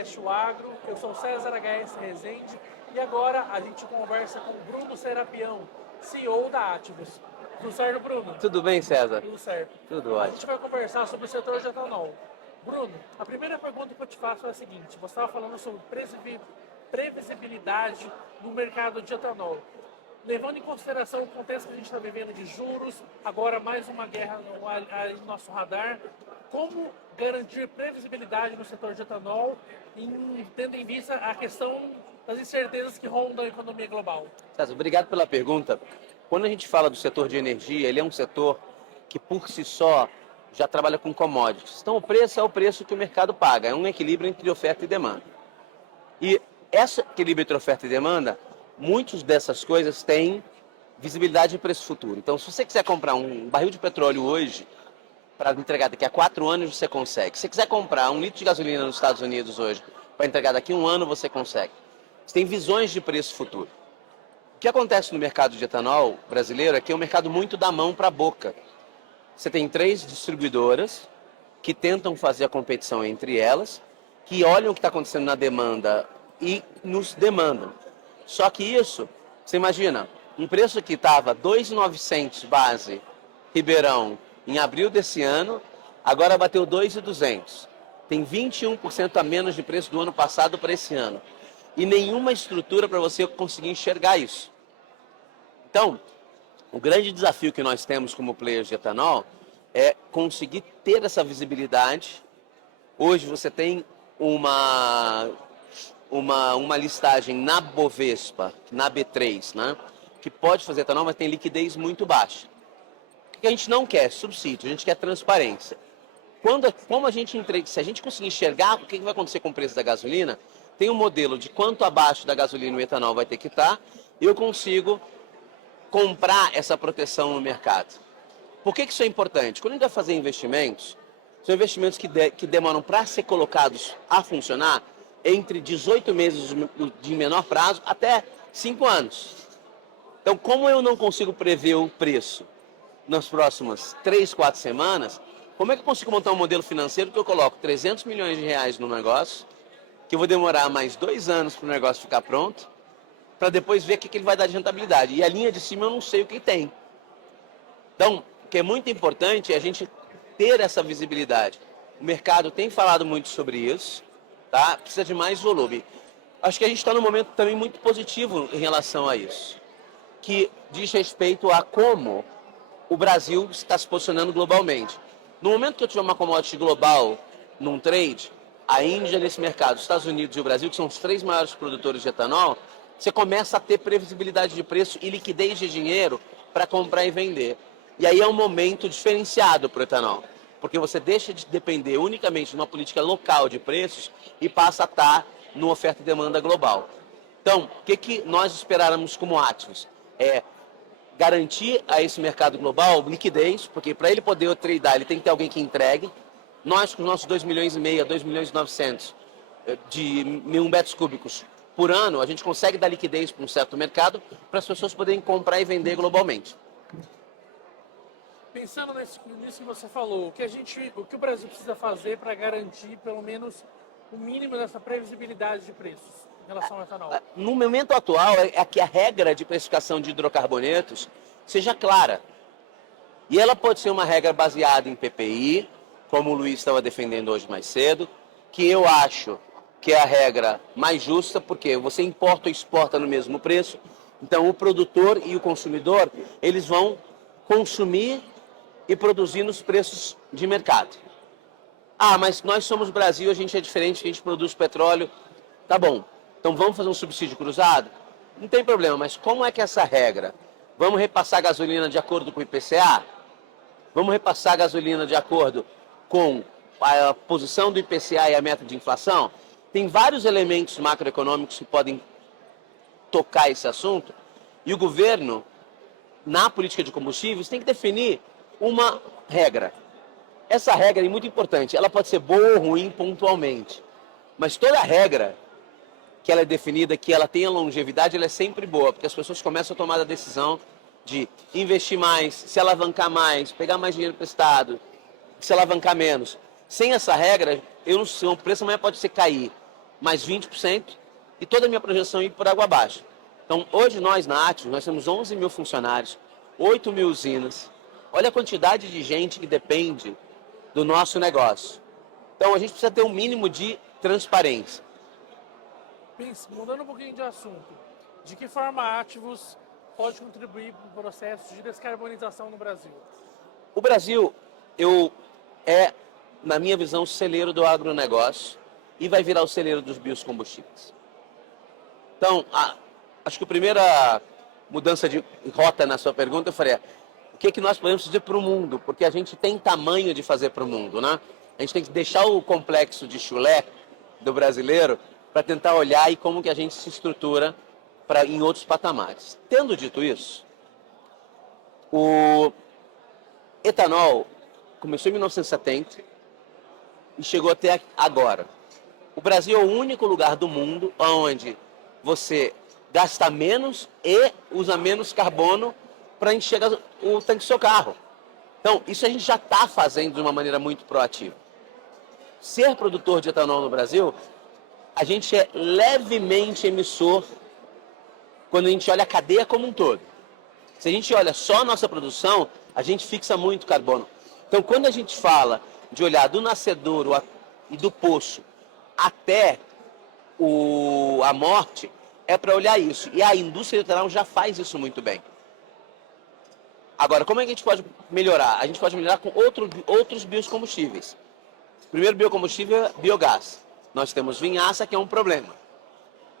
podcast O Agro. Eu sou César HS Rezende e agora a gente conversa com Bruno Serapião, CEO da Ativus. Tudo certo, Bruno? Tudo bem, César? Tudo certo. Tudo A ótimo. gente vai conversar sobre o setor de etanol. Bruno, a primeira pergunta que eu te faço é a seguinte: você estava falando sobre previsibilidade no mercado de etanol. Levando em consideração o contexto que a gente está vivendo de juros, agora mais uma guerra no nosso radar, como garantir previsibilidade no setor de etanol, tendo em vista a questão das incertezas que rondam a economia global? César, obrigado pela pergunta. Quando a gente fala do setor de energia, ele é um setor que por si só já trabalha com commodities. Então o preço é o preço que o mercado paga, é um equilíbrio entre oferta e demanda. E esse equilíbrio entre oferta e demanda, muitas dessas coisas têm visibilidade de preço futuro. Então se você quiser comprar um barril de petróleo hoje, para entregar daqui a 4 anos você consegue. Se você quiser comprar 1 litro de gasolina nos Estados Unidos hoje, para entregar daqui a 1 ano você consegue. Você tem visões de preço futuro. O que acontece no mercado de etanol brasileiro é que é um mercado muito da mão para a boca. Você tem 3 distribuidoras que tentam fazer a competição entre elas, que olham o que está acontecendo na demanda e nos demandam. Só que isso, você imagina, um preço que estava 2.900 base Ribeirão em abril desse ano, agora bateu 2.200. Tem 21% a menos de preço do ano passado para esse ano. E nenhuma estrutura para você conseguir enxergar isso. Então, o grande desafio que nós temos como players de etanol é conseguir ter essa visibilidade. Hoje você tem uma listagem na Bovespa, na B3, né, que pode fazer etanol, mas tem liquidez muito baixa. O que a gente não quer? Subsídio, a gente quer transparência. Se a gente conseguir enxergar o que vai acontecer com o preço da gasolina, tem um modelo de quanto abaixo da gasolina o etanol vai ter que estar, e eu consigo comprar essa proteção no mercado. Por que isso é importante? Quando a gente vai fazer investimentos, são investimentos que demoram para ser colocados a funcionar entre 18 meses de menor prazo até 5 anos. Então, como eu não consigo prever o preço nas próximas 3, 4 semanas, como é que eu consigo montar um modelo financeiro que eu coloco 300 milhões de reais no negócio, que eu vou demorar mais 2 anos para o negócio ficar pronto, para depois ver o que ele vai dar de rentabilidade. E a linha de cima eu não sei o que tem. Então, o que é muito importante é a gente ter essa visibilidade. O mercado tem falado muito sobre isso, tá? Precisa de mais volume. Acho que a gente está num momento também muito positivo em relação a isso, que diz respeito a como o Brasil está se posicionando globalmente. No momento que eu tiver uma commodity global num trade, a Índia nesse mercado, os Estados Unidos e o Brasil, que são os 3 maiores produtores de etanol, você começa a ter previsibilidade de preço e liquidez de dinheiro para comprar e vender. E aí é um momento diferenciado para o etanol, porque você deixa de depender unicamente de uma política local de preços e passa a estar no oferta e demanda global. Então, o que nós esperávamos como Ativus? É garantir a esse mercado global liquidez, porque para ele poder tradear, ele tem que ter alguém que entregue. Nós, com os nossos 2,5 milhões, 2 milhões e 900 de 1.000 metros cúbicos por ano, a gente consegue dar liquidez para um certo mercado para as pessoas poderem comprar e vender globalmente. Pensando nisso que você falou, o que o Brasil precisa fazer para garantir pelo menos o mínimo dessa previsibilidade de preços em relação ao etanol? No momento atual é que a regra de precificação de hidrocarbonetos seja clara. E ela pode ser uma regra baseada em PPI, como o Luiz estava defendendo hoje mais cedo, que eu acho que é a regra mais justa, porque você importa ou exporta no mesmo preço, então o produtor e o consumidor, eles vão consumir e produzir nos preços de mercado. Ah, mas nós somos Brasil, a gente é diferente, a gente produz petróleo. Tá bom, então vamos fazer um subsídio cruzado? Não tem problema, mas como é que é essa regra? Vamos repassar a gasolina de acordo com o IPCA? Vamos repassar a gasolina de acordo com a posição do IPCA e a meta de inflação? Tem vários elementos macroeconômicos que podem tocar esse assunto, e o governo, na política de combustíveis, tem que definir uma regra. Essa regra é muito importante, ela pode ser boa ou ruim pontualmente, mas toda regra que ela é definida, que ela tenha longevidade, ela é sempre boa, porque as pessoas começam a tomar a decisão de investir mais, se alavancar mais, pegar mais dinheiro emprestado, se alavancar menos. Sem essa regra, eu não sei, o preço amanhã pode ser cair mais 20%, e toda a minha projeção ir por água abaixo. Então, hoje nós, na Atmos, nós temos 11 mil funcionários, 8 mil usinas. Olha a quantidade de gente que depende do nosso negócio. Então, a gente precisa ter um mínimo de transparência. Mudando um pouquinho de assunto, de que forma a Ativos pode contribuir para o processo de descarbonização no Brasil? O Brasil é, na minha visão, o celeiro do agronegócio e vai virar o celeiro dos biocombustíveis. Então, acho que a primeira mudança de rota na sua pergunta eu falei, o que nós podemos fazer para o mundo? Porque a gente tem tamanho de fazer para o mundo, né? A gente tem que deixar o complexo de chulé do brasileiro para tentar olhar e como que a gente se estrutura em outros patamares. Tendo dito isso, o etanol começou em 1970 e chegou até agora. O Brasil é o único lugar do mundo onde você gasta menos e usa menos carbono para encher o tanque do seu carro. Então, isso a gente já está fazendo de uma maneira muito proativa. Ser produtor de etanol no Brasil, a gente é levemente emissor quando a gente olha a cadeia como um todo. Se a gente olha só a nossa produção, a gente fixa muito carbono. Então, quando a gente fala de olhar do nascedouro e do poço até a morte, é para olhar isso. E a indústria etanol já faz isso muito bem. Agora, como é que a gente pode melhorar? A gente pode melhorar com outros biocombustíveis. O primeiro biocombustível é biogás. Nós temos vinhaça, que é um problema.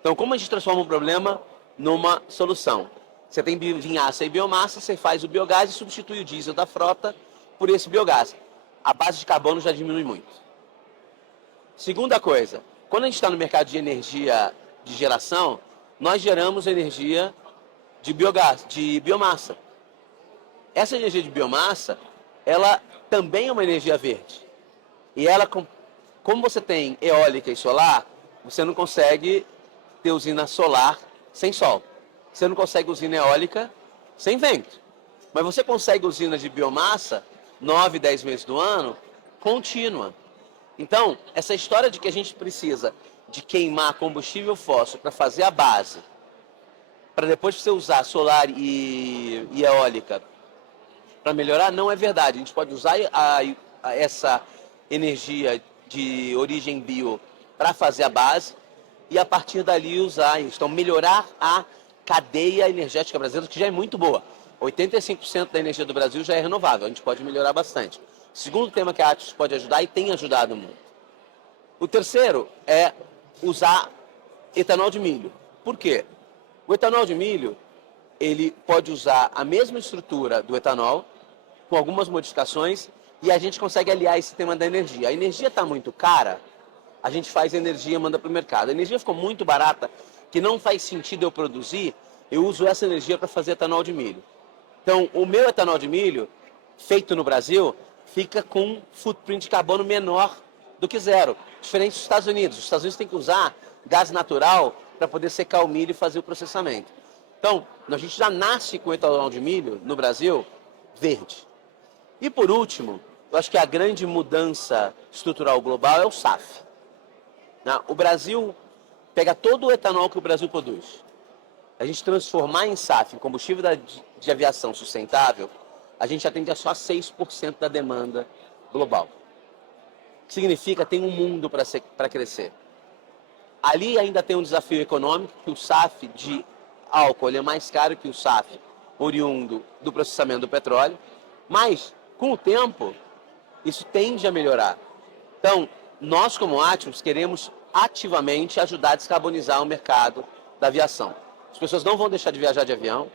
Então, como a gente transforma um problema numa solução? Você tem vinhaça e biomassa, você faz o biogás e substitui o diesel da frota por esse biogás. A base de carbono já diminui muito. Segunda coisa, quando a gente está no mercado de energia de geração, nós geramos energia de biogás, de biomassa. Essa energia de biomassa, ela também é uma energia verde. E ela, como você tem eólica e solar, você não consegue ter usina solar sem sol. Você não consegue usina eólica sem vento. Mas você consegue usina de biomassa 9, 10 meses do ano, contínua. Então, essa história de que a gente precisa de queimar combustível fóssil para fazer a base, para depois você usar solar e eólica para melhorar, não é verdade. A gente pode usar essa energia de origem bio para fazer a base e a partir dali usar isso. Então, melhorar a cadeia energética brasileira, que já é muito boa. 85% da energia do Brasil já é renovável, a gente pode melhorar bastante. Segundo tema que a Atos pode ajudar e tem ajudado muito. O terceiro é usar etanol de milho. Por quê? O etanol de milho, ele pode usar a mesma estrutura do etanol, com algumas modificações, e a gente consegue aliar esse tema da energia. A energia está muito cara, a gente faz energia e manda para o mercado. A energia ficou muito barata, que não faz sentido eu produzir, eu uso essa energia para fazer etanol de milho. Então, o meu etanol de milho, feito no Brasil, fica com footprint de carbono menor do que zero. Diferente dos Estados Unidos. Os Estados Unidos têm que usar gás natural para poder secar o milho e fazer o processamento. Então, a gente já nasce com etanol de milho, no Brasil, verde. E por último, eu acho que a grande mudança estrutural global é o SAF. O Brasil pega todo o etanol que o Brasil produz. A gente transformar em SAF, em combustível de aviação sustentável, a gente atende a só 6% da demanda global. O que significa que tem um mundo para crescer. Ali ainda tem um desafio econômico, que o SAF de álcool é mais caro que o SAF oriundo do processamento do petróleo, mas, com o tempo, isso tende a melhorar. Então, nós como Atmos queremos ativamente ajudar a descarbonizar o mercado da aviação. As pessoas não vão deixar de viajar de avião.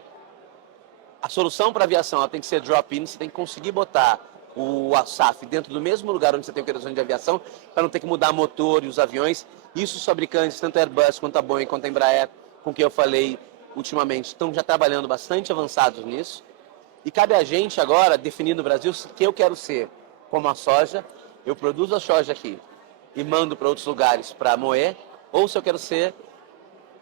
A solução para a aviação ela tem que ser drop-in, você tem que conseguir botar o SAF dentro do mesmo lugar onde você tem operações de aviação, para não ter que mudar motor e os aviões. Isso os fabricantes, tanto a Airbus quanto a Boeing, quanto a Embraer, com quem eu falei ultimamente, estão já trabalhando bastante avançados nisso. E cabe a gente agora definir no Brasil o que eu quero ser. Como a soja, eu produzo a soja aqui e mando para outros lugares para moer, ou se eu quero ser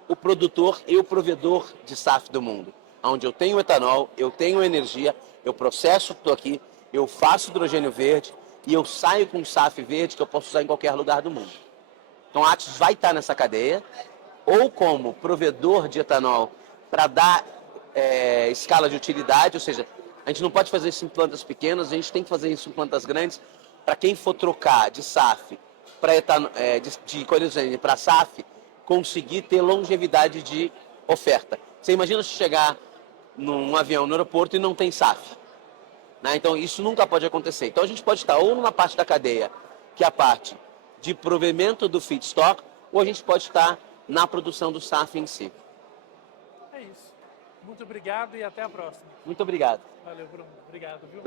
o produtor e o provedor de SAF do mundo, onde eu tenho etanol, eu tenho energia, eu processo tudo aqui, eu faço hidrogênio verde e eu saio com SAF verde que eu posso usar em qualquer lugar do mundo. Então a Athos vai estar nessa cadeia, ou como provedor de etanol para dar escala de utilidade, ou seja, a gente não pode fazer isso em plantas pequenas, a gente tem que fazer isso em plantas grandes, para quem for trocar de SAF para de querosene para SAF, conseguir ter longevidade de oferta. Você imagina se chegar num avião no aeroporto e não tem SAF, né? Então isso nunca pode acontecer. Então a gente pode estar ou numa parte da cadeia, que é a parte de provimento do feedstock, ou a gente pode estar na produção do SAF em si. É isso. Muito obrigado e até a próxima. Muito obrigado. Valeu, Bruno. Obrigado, viu?